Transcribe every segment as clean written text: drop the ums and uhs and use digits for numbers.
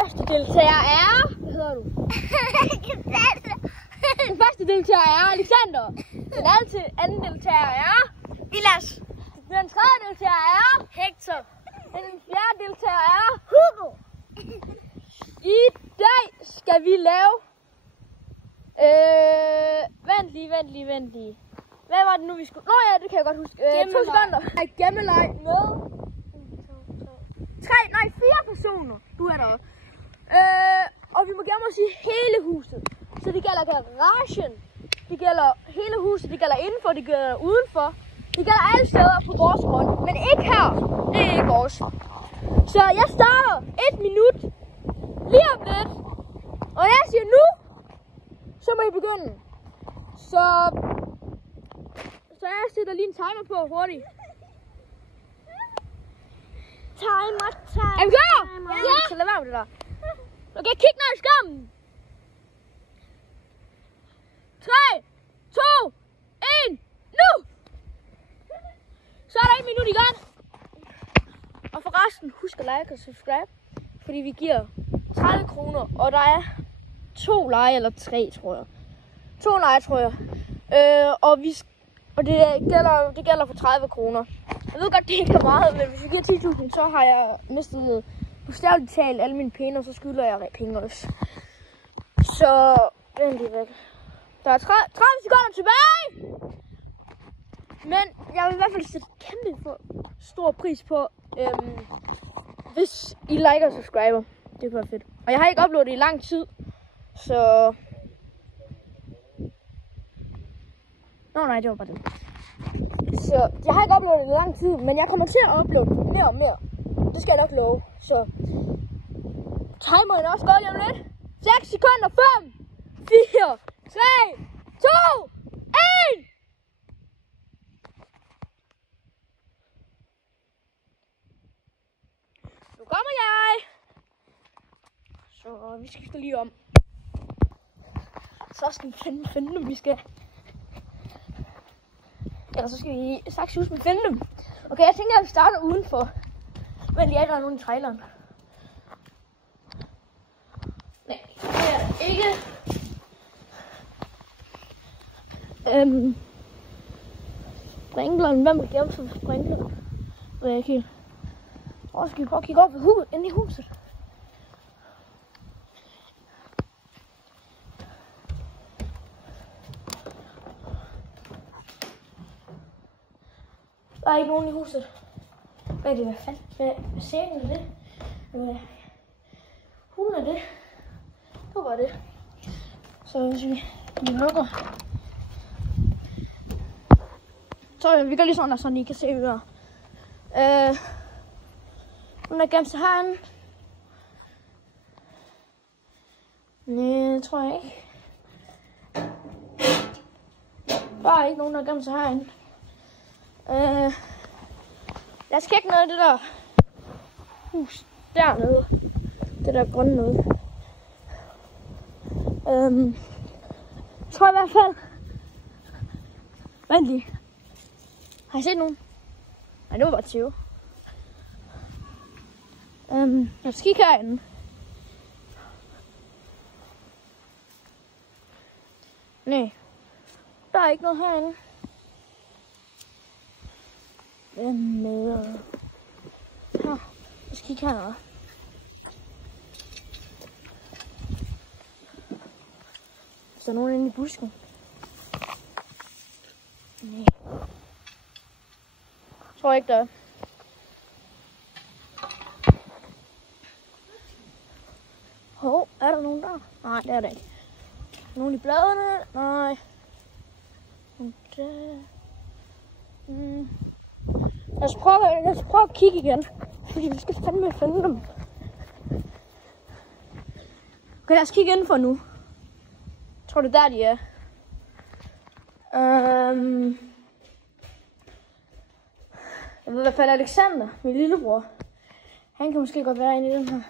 Første deltager er... Hvad hedder du? Den første deltager er Alexander. Den anden deltager er... Vilas. Den tredje deltager er... Hector. Den fjerde deltager er... Hugo. I dag skal vi lave... Vent lige. Hvad var det nu, vi skulle... Nå ja, det kan jeg godt huske. 2 sekunder. Gemmeleg med... 4 personer. Du er der. Og vi må gemme os i hele huset. Så det gælder garagen. Det gælder hele huset. Det gælder indenfor. Det gælder udenfor. Det gælder alle steder på vores grund. Men ikke her. Det er ikke vores. Så jeg starter 1 minut. Lige om lidt. Og jeg siger nu, så må I begynde. Så jeg sætter lige en timer på hurtigt. Timer. Er vi klar? Ja! Så lad være med det der. Okay, kig ned i skærmen. 3, 2, 1, nu! Så er der 1 minut i gang. Og forresten, husk at like og subscribe. Fordi vi giver 30 kroner, og der er 2 lege, eller 3, tror jeg. 2 lege, tror jeg. Og det gælder for 30 kroner. Jeg ved godt, det ikke er meget, men hvis vi giver 10.000, så har jeg mistet bogstaveligt talt alle mine penge, og så skylder jeg penge også. Så vent lige væk. Der er 30 sekunder tilbage! Men jeg vil i hvert fald sætte kæmpe stor pris på, hvis I liker og subscriber. Det kunne være fedt. Og jeg har ikke uploadet i lang tid, så... Nej, det var bare det. Så jeg har ikke uploadet i lang tid, men jeg kommer til at uploade mere og mere. Det skal jeg nok love. Så timeren er også godt lige om lidt. 6 sekunder, 5, 4, 3, 2, 1! Nu kommer jeg. Så vi skifter lige om. Så skal vi finde dem, vi skal. Eller så skal vi saksehus med finde dem. Okay, jeg tænker, at vi starter udenfor. Men lige er der nogen i traileren. Nej, det er ikke. Sprinkleren, hvem vil gemme sig sprinkler? Det er ikke helt. Og skal vi prøve at kigge op på huset, inde i huset. Der er ikke nogen i huset. Hvad er det? Hvad fanden? Hvad sælen er det? Hvad hulen er det? Det var det. Så hvis vi lukker. Så vi gør lige sådan der, så I kan se, hvad vi gør. Hun er gemt sig herinde. Nej, det tror jeg ikke. Der er ikke nogen, der er gemt sig herinde. Lad os kigge noget af det der hus dernede. Det der grønne noget. Jeg tror i hvert fald. Vent lige. Har I set nogen? Nej, det var bare 20. Jeg skal kigge herinde. Nej. Der er ikke noget herinde. Med her. Jeg skal kigge hernede. Så der er nogen inde i busken. Nej. Jeg tror ikke, der er. Hov, er der nogen der? Nej, det er der ikke. Nogen i bladene? Nej. Der. Lad os prøve at kigge igen, fordi vi skal fandme finde dem. Okay, lad os kigge indenfor nu. Jeg tror, det er der, de er. Jeg ved i hvert fald Alexander, min lillebror. Han kan måske godt være inde i den her.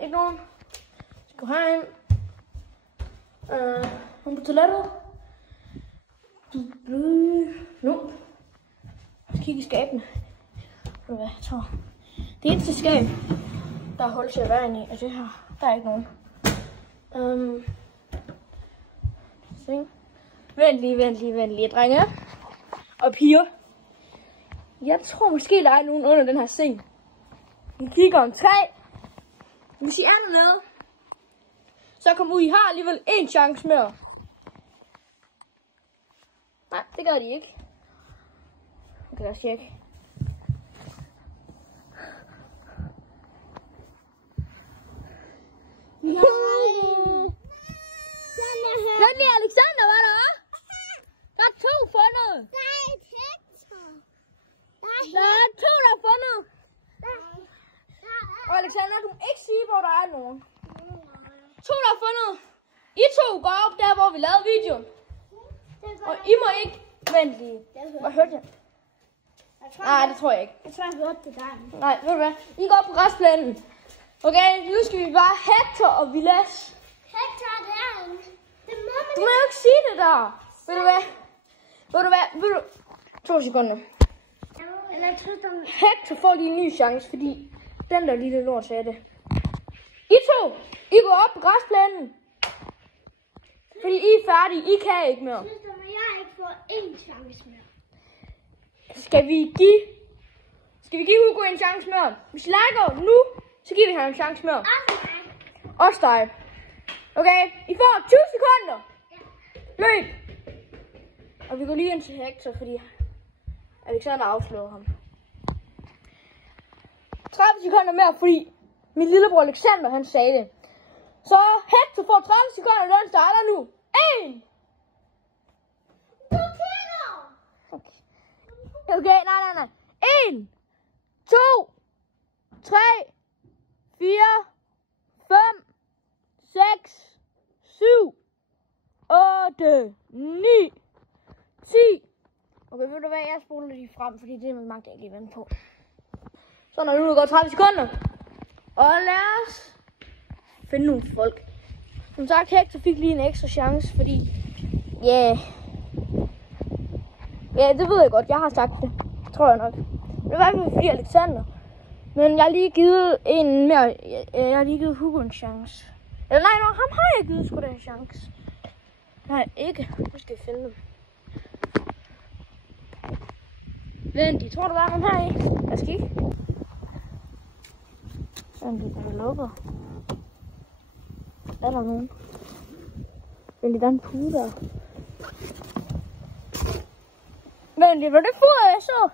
Ikke nogen. Skal herind. Hun på toilettet. Nu. Kig i skabene. Ved du hvad, jeg tror. Det eneste skab, der er hul til at være inde i, er det her. Der er ikke nogen. Vent lige, drenge. Og piger. Jeg tror måske, der er nogen under den her seng. Vi kigger om 3. Hvis I er dernede, så kom ud. I har alligevel en chance mere. Nej, det gør de ikke. Jeg kan da tjekke. Den er Alexander, var der? Der er 2 fundet. Der er 2, der er fundet. Og Alexander, du må ikke sige, hvor der er nogen. 2, der er fundet. I 2 går op der, hvor vi lavede videoen. Og I må ikke vente lige. Hvad hørte jeg? Nej, det tror jeg ikke. Jeg tror, jeg hørte det der. Nej, ved du hvad? I går på græsplænen. Okay, nu skal vi bare Hector og Vilas. Hector er derinde. Du må jo ikke sige det der. Ved du hvad? 2 sekunder. Hector får lige en ny chance, fordi den der lille lort sagde det. I 2, I går op på græsplænen. Fordi I er færdige. I kan ikke mere. Jeg ikke får en chance mere. Skal vi give Hugo en chance mere? Hvis I liker nu, så giver vi ham en chance mere. Også dig. Okay, I får 20 sekunder. Løb. Og vi går lige ind til Hector, fordi Alexander afslører ham. 30 sekunder mere, fordi min lillebror Alexander, han sagde det. Så Hector får 30 sekunder, og den starter nu. 1. Okay, nej. 1, 2, 3, 4, 5, 6, 7, 8, 9, 10. Okay, ved du hvad, jeg spoler lige frem, fordi det magter jeg ikke lige vente på. Så når nu går 30 sekunder. Og lad os finde nogle folk. Som sagt, Hector fik lige en ekstra chance, fordi Ja, det ved jeg godt. Jeg har sagt det. Tror jeg nok. Det er i hvert fald fordi Alexander. Men jeg har lige givet en mere. Jeg har lige givet Hugo en chance. Eller nej, ham har jeg givet sgu da en chance. Nej, ikke. Nu skal jeg finde dem. Vent, I tror, der var nogen her i? Jeg skal ikke. Vent, de er lukket. Er der nogen? Vent, der er en pude der. Vent lige, var det foder, jeg så?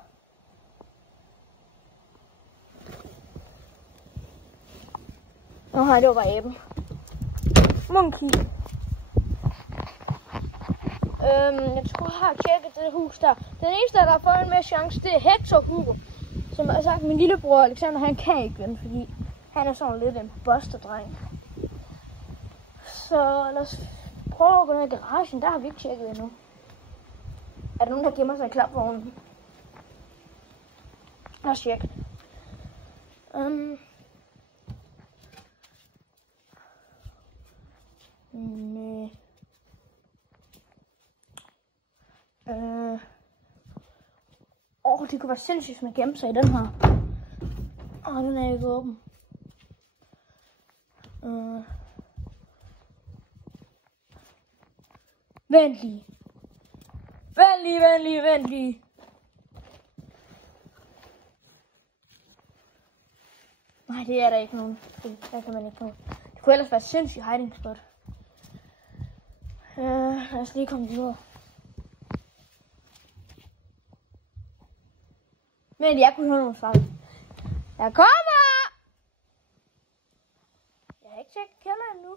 Nej, det var bare æben. Monkey. Jeg tror, jeg har tjekket det hus der. Den eneste, der har fået en mere chance, det er Hector Hugo. Som har sagt, min lillebror Alexander, han kan ikke vinde, fordi han er sådan lidt en busterdreng. Så lad os prøve at gå ned i garagen. Der har vi ikke tjekket endnu. Er der nogen, der gemmer sig i klapvognen? Lad os tjekke. Det kunne være sindssygt, hvis man gemmer sig i den her. Den er ikke åben. Vent lige. Nej, det er der ikke nogen. Der kan man ikke nå. Det kunne ellers være sindssygt hiding spot. Lad os lige komme videre. Men jeg kunne høre nogle fejl. Jeg kommer! Jeg har ikke tjekket kælderen endnu.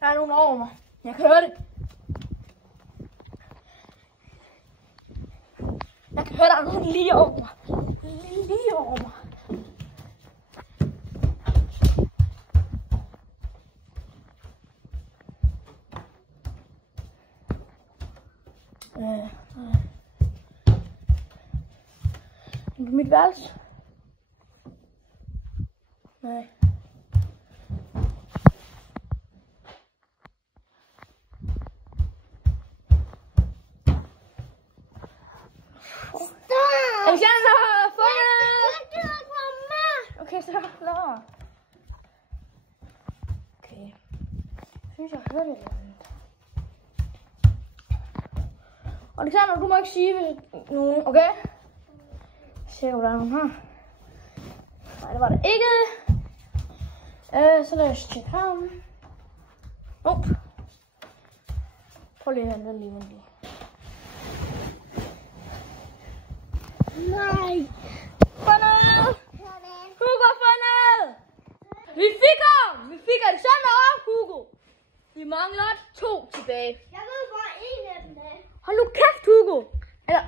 Der er nogen over mig. Jeg kan høre det. Jeg kan høre, der er nogen lige over mig. Lige over mig. På mit værelse? Nej. Alexander har fundet! Okay, så nå. Okay. Jeg synes, jeg hørte det. Alexander, du må ikke sige, hvis nogen... Okay? Se, hvor der er nogen her. Nej, det var det ikke. Så lad os tjekke ham. Nope. Prøv lige at hente den lige. Nej. Fundet! Hugo har fundet! Vi fik Alexander og Hugo. Vi mangler 2 tilbage. Jeg ved, hvor en af dem er. Hold nu kæft, Hugo! Eller,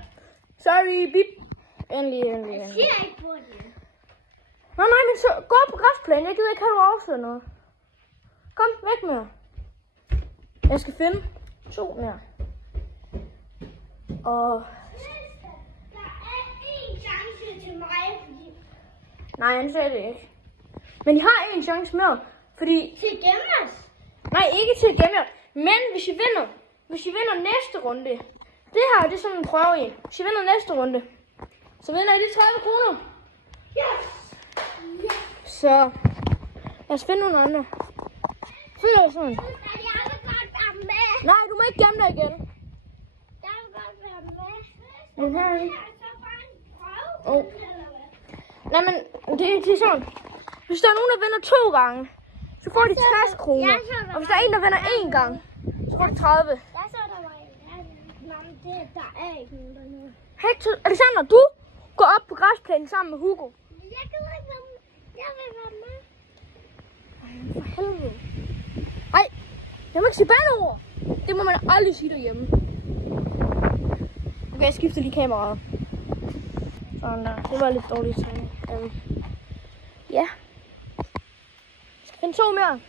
sorry, bip. Endelig. Jeg siger ikke, hvor det er. Nej, men så gå på græsplænen. Jeg gider ikke have, du afslører noget. Kom, væk med jer. Jeg skal finde 2 mere. Og... Der er en chance til mig, fordi... Nej, han sagde det ikke. Men I har en chance mere, fordi... Til gemmers. Nej, ikke til at gemme jer. Men hvis I vinder næste runde... Det her, det er sådan en prøve i. Hvis I vinder næste runde, så vinder I de 30 kroner. Yes. Så lad os finde nogle andre. Følg dig sådan. Jeg vil godt være med. Nej, du må ikke gemme dig igen. Jeg vil godt være med. Den her. Det er så bare en prøve. Oh. Nej, men det er sådan. Hvis der er nogen, der vinder 2 gange, så får de 60 kroner. Og hvis der er en, der vinder 1 gang, så får de 30. Jeg så, der var en anden. Der er ikke nogen dernede. Hector, Alexander, du går op på græsplænen sammen med Hugo. Jeg kan ikke være med. Jeg vil være med. Ej, for helvede. Ej, jeg må ikke sige bandeord. Det må man aldrig sige derhjemme. Okay, jeg skifter lige kameraet. Sådan der. Det var lidt dårligt tegnet. Ja. Jeg skal finde 2 mere.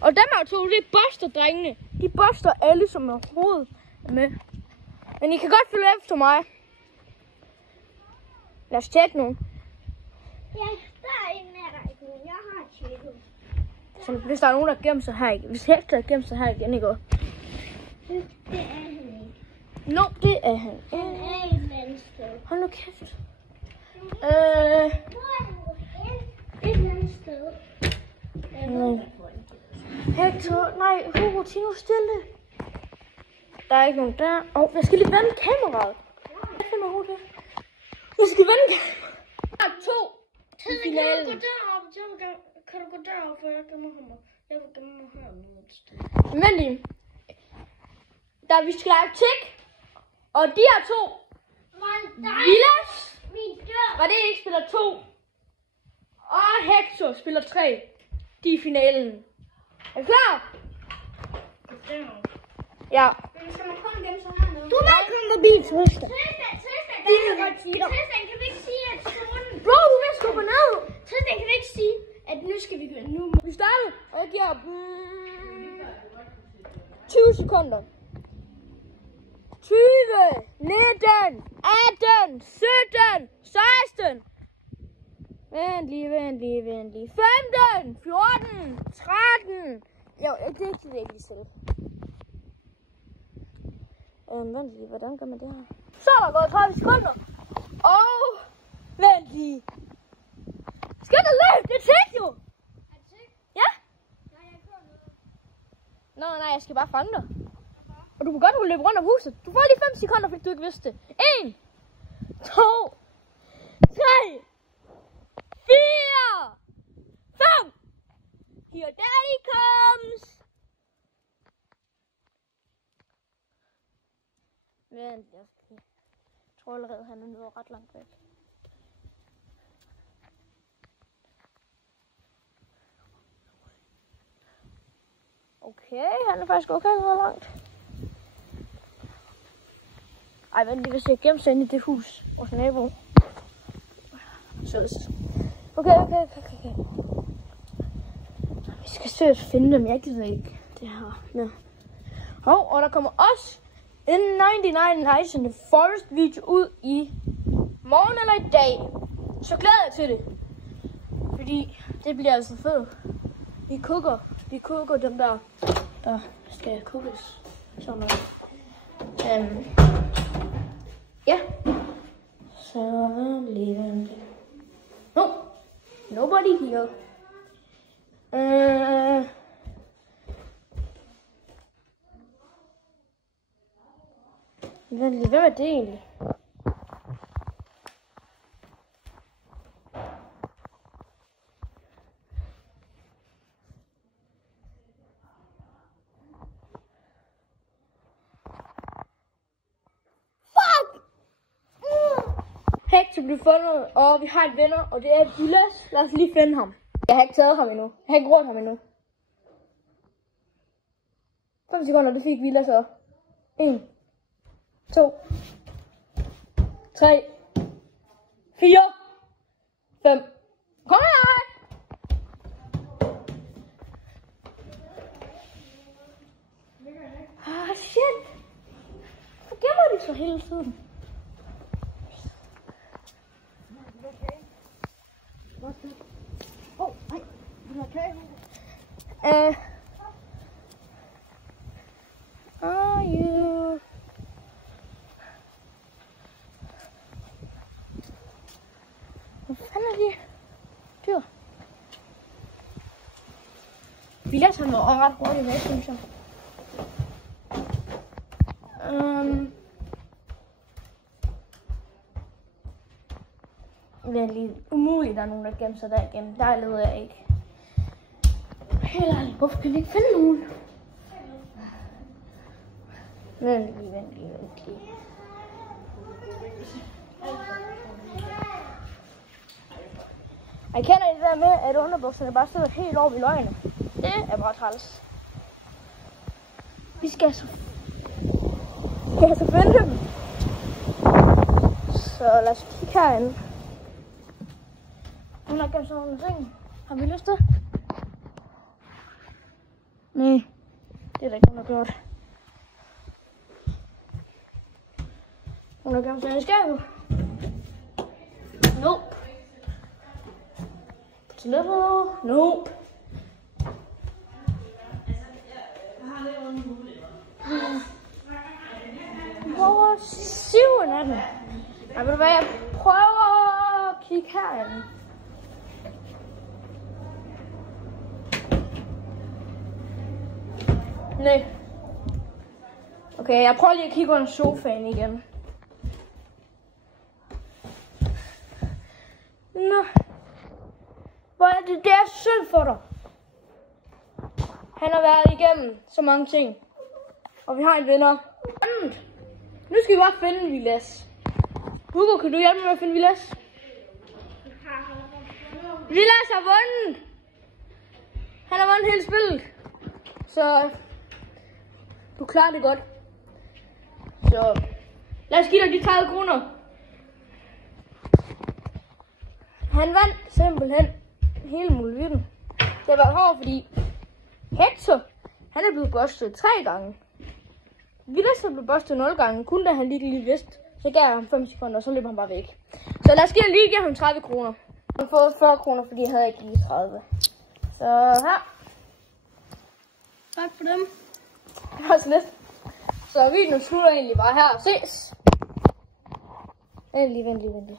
Og dem her 2, det er Buster-drengene. De buster alle, som overhovedet er med. Men I kan godt følge efter mig. Lad os tjekke nogen. Ja, der er en mere, der ikke nogen. Jeg har tjekket. Så hvis der er nogen, der gemmer sig her igen. Hvis Hector har gemt sig her igen, ikke også? Det er han ikke. Nå, det er han. Han er et eller andet sted. Hold nu kæft. Hvor er han hen? Et eller andet sted. Hector, nej, Hugo, tig nu stille. Der er ikke nogen der. Jeg skal lige vende kameraet. Jeg finder Hugo. Jeg skal vende kameraet. Der er 2. Kan du gå derop? Kan du gå derop, for jeg gemmer ham? Jeg vil gemme mig hernede et sted. Vent lige. Vi skal lave tik. Og de her 2. Vilas. Min dør. Var det ikke spiller 2. Og Hector spiller 3. De er i finalen. Er du klar? Ja. Men skal man kun gemme sig hernede? Du må ikke komme forbi Tristan. Tristan, kan vi ikke sige, at zonen... Bro, du vil skubbe ned. Tristan, kan vi ikke sige, at nu skal vi gå nu? Vi starter, og jeg giver 20 sekunder. 20, 19, 18, 17, 16. Vent lige. 15, 14, 13. Jo, det er ikke lige selv. Vent lige, hvordan gør man det her? Så er der gået 30 sekunder. Og vent lige. Skal du løbe? Det er tik jo. Ja? Nej, jeg skal bare fange dig. Og du kan godt løbe rundt om huset. Du får lige 5 sekunder, fordi du ikke vidste det. 1, 2, 3, 4, 5. Here daddy comes. Vent, jeg tror allerede, han er nede ret langt væk. Okay, han er faktisk okay ret langt. Ej, vent lige, hvis jeg gemmer sig inde i det hus, vores nabo. Så. Okay. Vi skal seriøst finde dem, jeg gider ikke det her. Ja. Og der kommer også en 99 Nights in the Forest video ud i morgen eller i dag, så glæder jeg til det. Fordi det bliver altså fedt. Vi koger dem der skal koges. Sådan noget. Ja. Så lige. No. Nobody here. Hvem er det egentlig? Hector blev fundet, og vi har en venner, og det er Vilas. Lad os lige finde ham. Jeg har ikke taget ham endnu. Jeg har ikke rørt ham endnu. 5 sekunder, det fik Vilas så. 1, 2, 3, 4, 5. Kom her! Shit! Hvor gemmer de så hele tiden? Oh, nej. Okay. Are you? Hvad fanden er de dyr? Vilas han var ret hurtigt med, synes jeg. Det er lige umuligt, der er nogen, der gemmer sig der igennem. Der leder jeg ikke. Helt ærligt, hvorfor kan vi ikke finde nogen? Vent lige. Jeg kender det der med, at underbukserne bare sidder helt over i løgene. Det er bare træls. Vi skal altså finde dem. Så lad os kigge herinde. Hun har gemt sådan nogle ting. Har vi lyst til? Nej, det er da ikke, hun har gjort. Hun har gemt sådan en skab. Nope. Nope. Hvor er syven af den? Jeg ved du hvad, jeg prøver at kigge herinde. Nej. Okay, jeg prøver lige at kigge under sofaen igen. Nå. Hvor er det der synd for dig? Han har været igennem så mange ting. Og vi har en venner. Nu skal vi bare finde Vilas. Hugo, kan du hjælpe mig med at finde Vilas? Vilas har vundet! Han har vundet hele spillet. Så du klarer det godt. Så lad os give dig de 30 kroner. Han vandt simpelthen hele muligheden. Det var hårdt, fordi Hector, han er blevet bustet 3 gange. Vilas er blevet bustet 0 gange, kun da han lige vidste. Så gav jeg ham 5 sekunder, og så løb han bare væk. Så lad os lige give ham 30 kroner. Han har fået 40 kroner, fordi jeg havde ikke lige 30. Så her. Tak for dem. Det var så lidt. Så videoen slutter egentlig bare her. Ses! Vent lige.